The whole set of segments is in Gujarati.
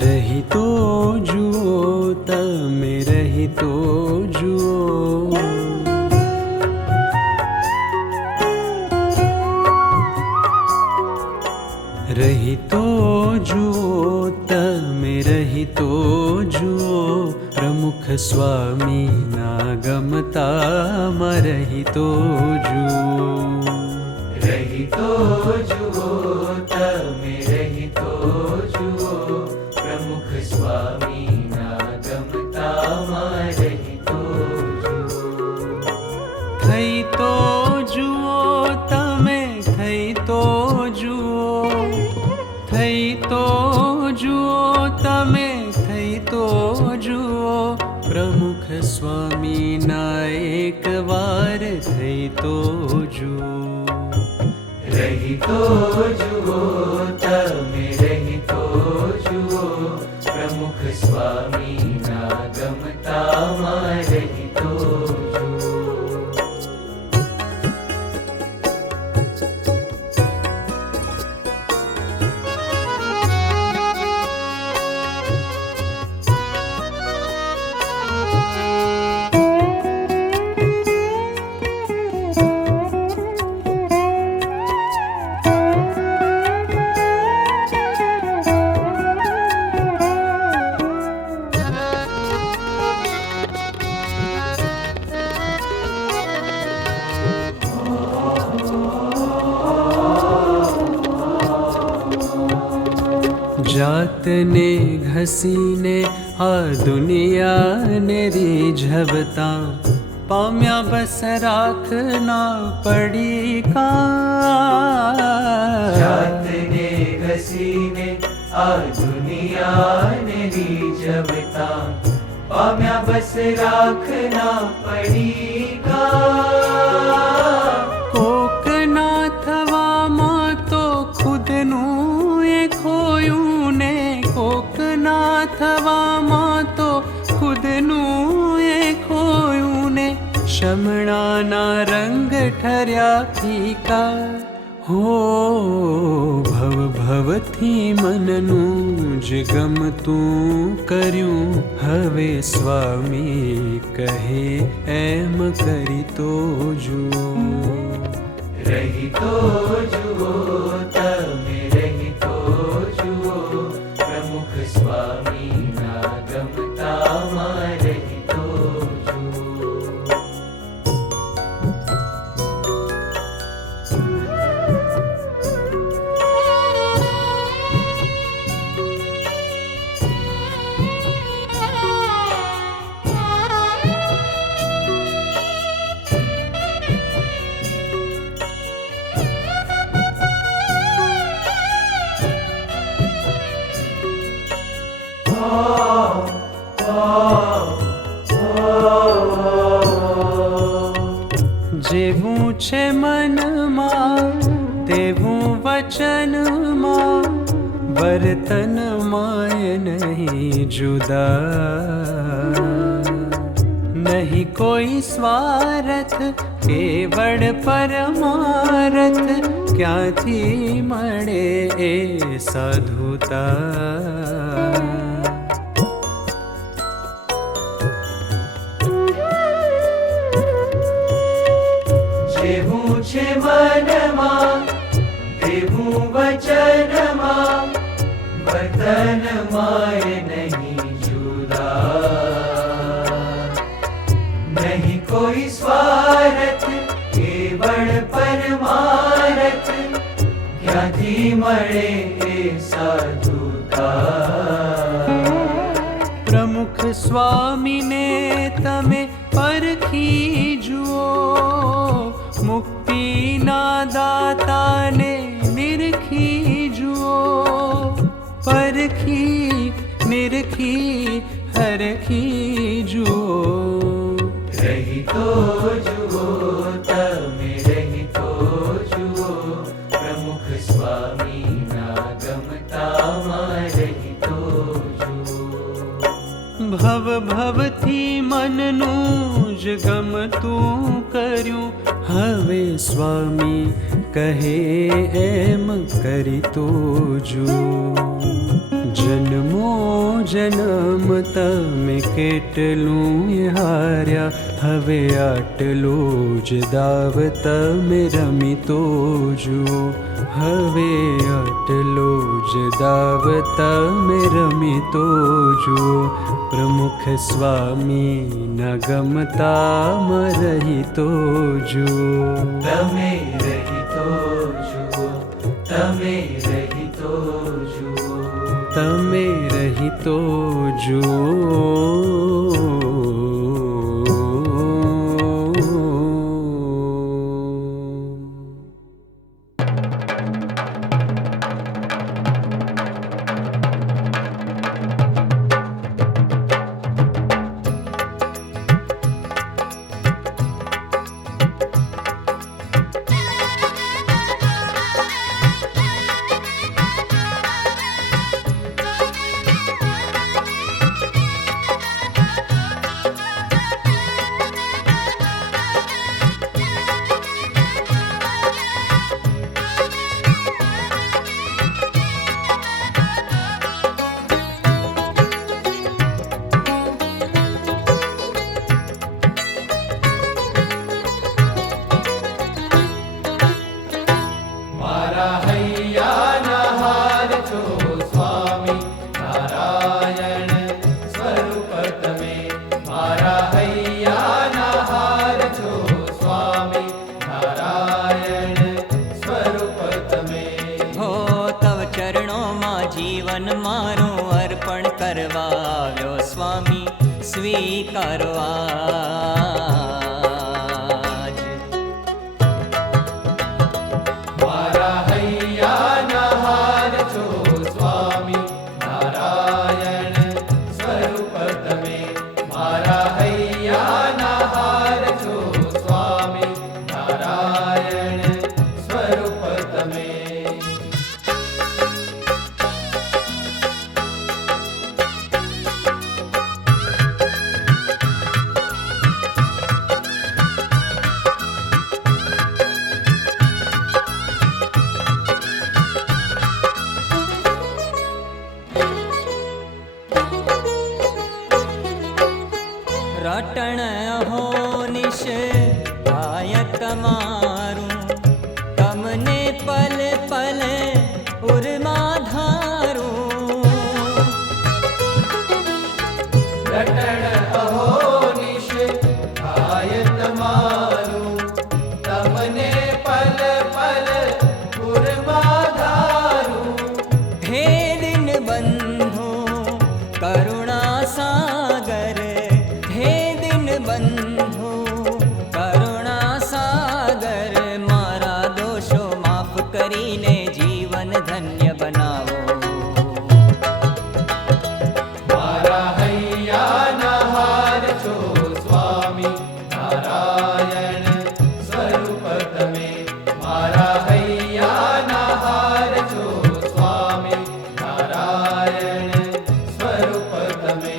रही तो जुओ तमे रही तो जुओ रही तो जुओ तमे रही तो जुओ प्रमुख स्वामी ना गमताમાં रही तो जुओ रही तो जुओ तमे रही तो जुओ प्रमुख स्वामी ना गमताમાં रही तो जुओ થઈ તો જુઓ તમે થઈ તો જુઓ થઈ તો જુઓ તમે થઈ તો જુઓ પ્રમુખ સ્વામીના એક વાર થઈ તો જુઓ रही तो जुओ तमे रही तो जुओ प्रमुख स्वामी ना गमताમાં रही तो जुओ જાતને ઘસીને આ દુનિયાને રીઝવતા પામ્યા બસ રાખના પડીકા જાતને ઘસીને આ દુનિયાને રીઝવતા પામ્યા બસ રાખના પડીકા કોકના થવામાં તો ખુદનું એ ખોયું ને કોકના થવામાં તો ખુદનું એ ખોયું ને શમણાના રંગ ઠર્યા ફીકા હો ભવ ભવથી મનનું જ ગમતું કર્યું હવે સ્વામી કહે એમ કરી તો જુઓ रही तो जुओ तमे रही तो जुओ प्रमुख स्वामी ना गमताમાં रही तो जुओ જેવું છે મનમાં તેવું વચનમાં વર્તનમાં નહીં જુદા नहीं कोई स्वार्थ केवल परमारथ क्यांथी मळे ए साधुता જેવું છે મનમાં તેવું વચનમાં વર્તનમાં નહીં જુદા नहीं कोई स्वार्थ केवल परमारथ क्यांथी मळे ए साधुता प्रमुख स्वामी ने तमे परखी जुओ मुक्ति ना दाता ने निरखी जुओ परखी निरखी हरखी जुओ रही तो जुओ तमे रही तो जुओ प्रमुख स्वामी ना गमताમાં रही तो जुओ भव भवथी मनનું જ ગમતું કર્યું હવે સ્વામી કહે એમ કરી તો જો. જન્મો જન્મ તમે કેટલું હાર્યા, હવે આટલો જ દાવ તમે રમી તો જુઓ. હવે આટલો જ દાવ તમે રમી તો જુઓ. પ્રમુખ સ્વામી ના ગમતામાં રહી તો જુઓ. તમે રહી તો જુઓ, તમે રહી તો જુઓ, તમે રહી તો જુઓ. જીવન મારું અર્પણ કરવા આવ્યો સ્વામી, સ્વીકારો આજ. મારા હૈયાના હાર છો સ્વામી નારાયણ સ્વરૂપ તમે. મારા હૈયાના હાર છો સ્વામી નારાયણ સ્વરૂપ તમે. રટણ અહોનિશ થાય તમારું, તમને પલ પલ ઉર્મા ધારું. રટણ અહોનિશ થાય તમારું, તમને પલ પલ ઉર્મા ધારું. હે દિન બંધુ કરુણા સાગર, હે દિન બંધુ કરુણા સાગર, મારા દોષો માફ કરીને જીવન ધન્ય બનાવો. મારા હૈયાના હાર છો સ્વામી નારાયણ સ્વરૂપ તમે. મારા હૈયાના હાર છો સ્વામી નારાયણ સ્વરૂપ તમે.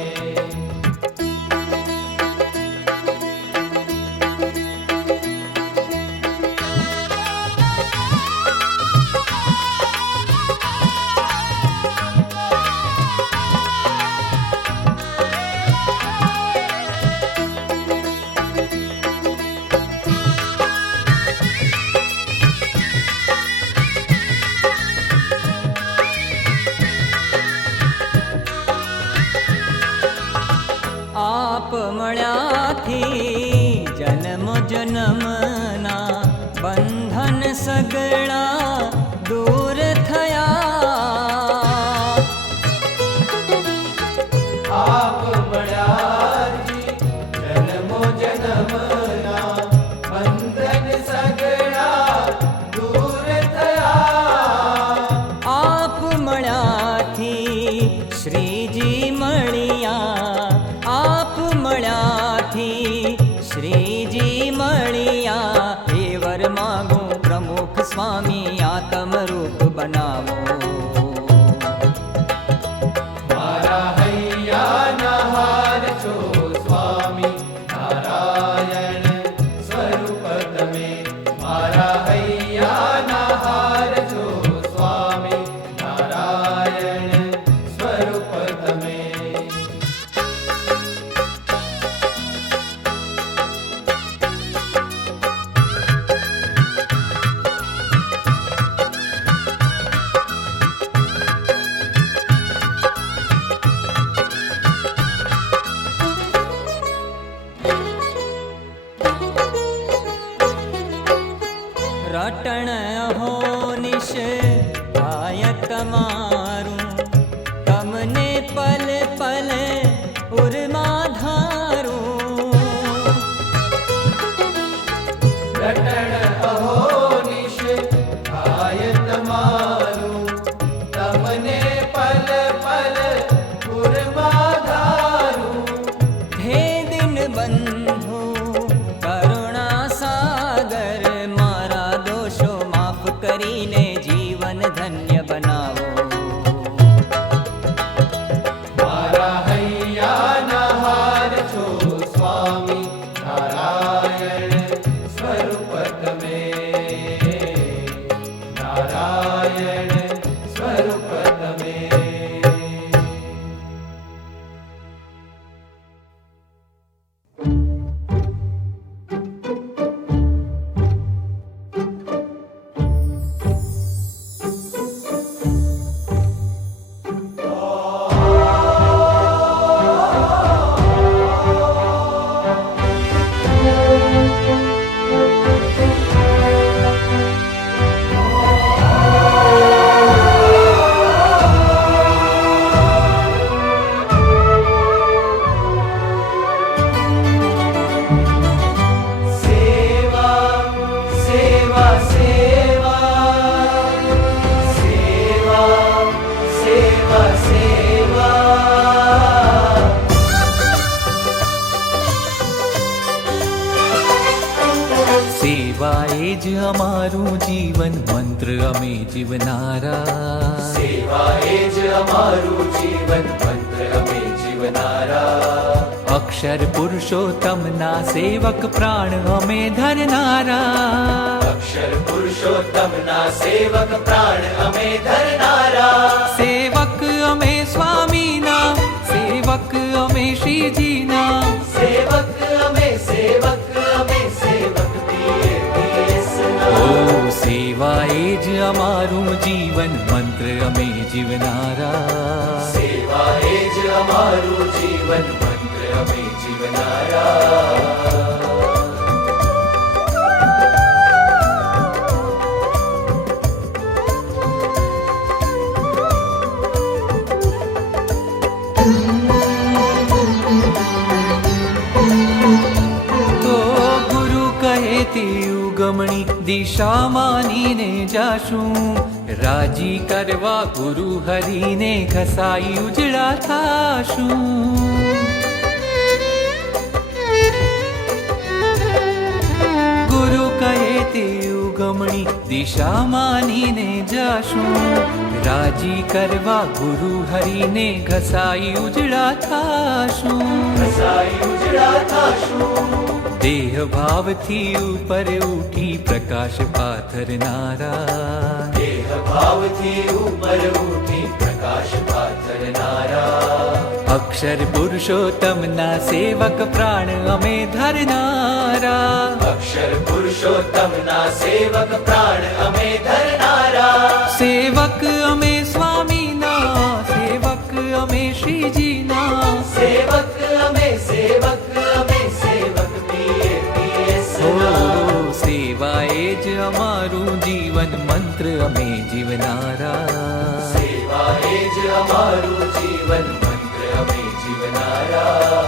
આપ મળ્યાથી જન્મ જન્મના બંધન સગળા દૂર થયા. આપ મળ્યાથી જન્મો જન્મના બંધન સગળા દૂર થયા. આપ મળ્યાથી શ્રીજી મળ્યા, આપ મળ્યાથી શ્રીજી મળ્યા. હે વર માગું પ્રમુખ સ્વામી આત્મરૂપ બનાવો. મારા હૈયાના હાર છો સ્વામી નારાયણ સ્વરૂપ તમે. મારા હૈયાના અમારું તમને પલ પલ ઉરમાં ધારું રટણ અહોનિશ થાય તમારું તમને પલ પલ ઉરમાં ધારું હે દિન બંધુ કરુણા સાગર મારા દોષો માફ કરીને જીવન ધન્ય બનાવો મારા હૈયાના હાર છો સ્વામી નારાયણ સ્વરૂપ તમે નારાયણ સ્વરૂપ તમે સેવા એ જ અમારું જીવન મંત્ર અમે જીવનારા સેવા એ જ અમારું જીવન મંત્ર અમે જીવનારા અક્ષર પુરુષોત્તમના સેવક પ્રાણ અમે ધરનારા અક્ષર પુરુષોત્તમના સેવક પ્રાણ અમે ધરનારા સેવક અમે સ્વામીના સેવક અમે શ્રીજીના સેવક અમે સેવક ઓ સેવા એ જ અમારું જીવન મંત્ર અમે જીવનારા સેવા એ જ અમારું જીવન મંત્ર અમે જીવનારા તો ગુરુ કહે તે ઉગમણી દિશા માનીને જાશું રાજી કરવા ગુરુ હરીને ઘસાઈ ઉજળા થાશું ગુરુ કહે તે ઉગમણી દિશા માનીને જાશું રાજી કરવા ગુરુ હરીને ઘસાઈ ઉજળા થાશું ઘસાઈ ઉજળા થાશું દેહ ભાવથી ઉપર ઉઠી પ્રકાશ પાથરનારા દેહ ભાવથી ઉપર ઉઠી પ્રકાશ પાથરનારા અક્ષર પુરુષોત્તમના સેવક પ્રાણ અમે ધરનારા અક્ષર પુરુષોત્તમના સેવક પ્રાણ અમે ધરનારા સેવક અમે સ્વામીના સેવક અમે શ્રીજીના સેવક અમે સેવક સેવા એ જ અમારું જીવન મંત્ર અમે જીવનારા સેવા એ જ અમારું જીવન મંત્ર અમે જીવનારા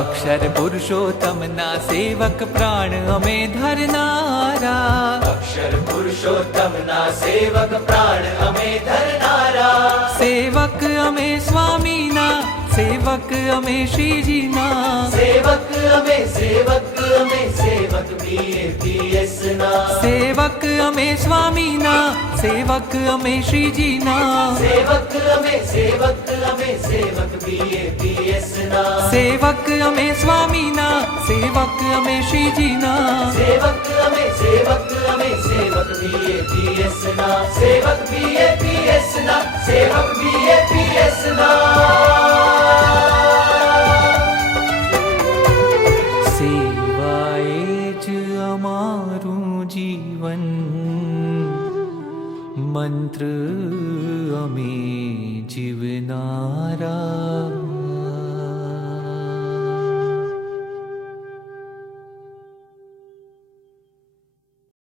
અક્ષર પુરુષોત્તમના સેવક પ્રાણ અમે ધરનારા અક્ષર પુરુષોત્તમના સેવક પ્રાણ અમે ધરનારા સેવક અમે સ્વામીના સેવક અમે શ્રીજીના સેવક અમે BAPS ના સેવક અમે સ્વામીના સેવક અમે શ્રીજીના સેવક અમે BAPS ના સેવક અમે સ્વામીના સેવક અમે શ્રીજીના સેવક અમે BAPS ના સેવક BAPS ના સેવક BAPS ના સેવા એ જ અમારું જીવન મંત્ર અમે જીવનારા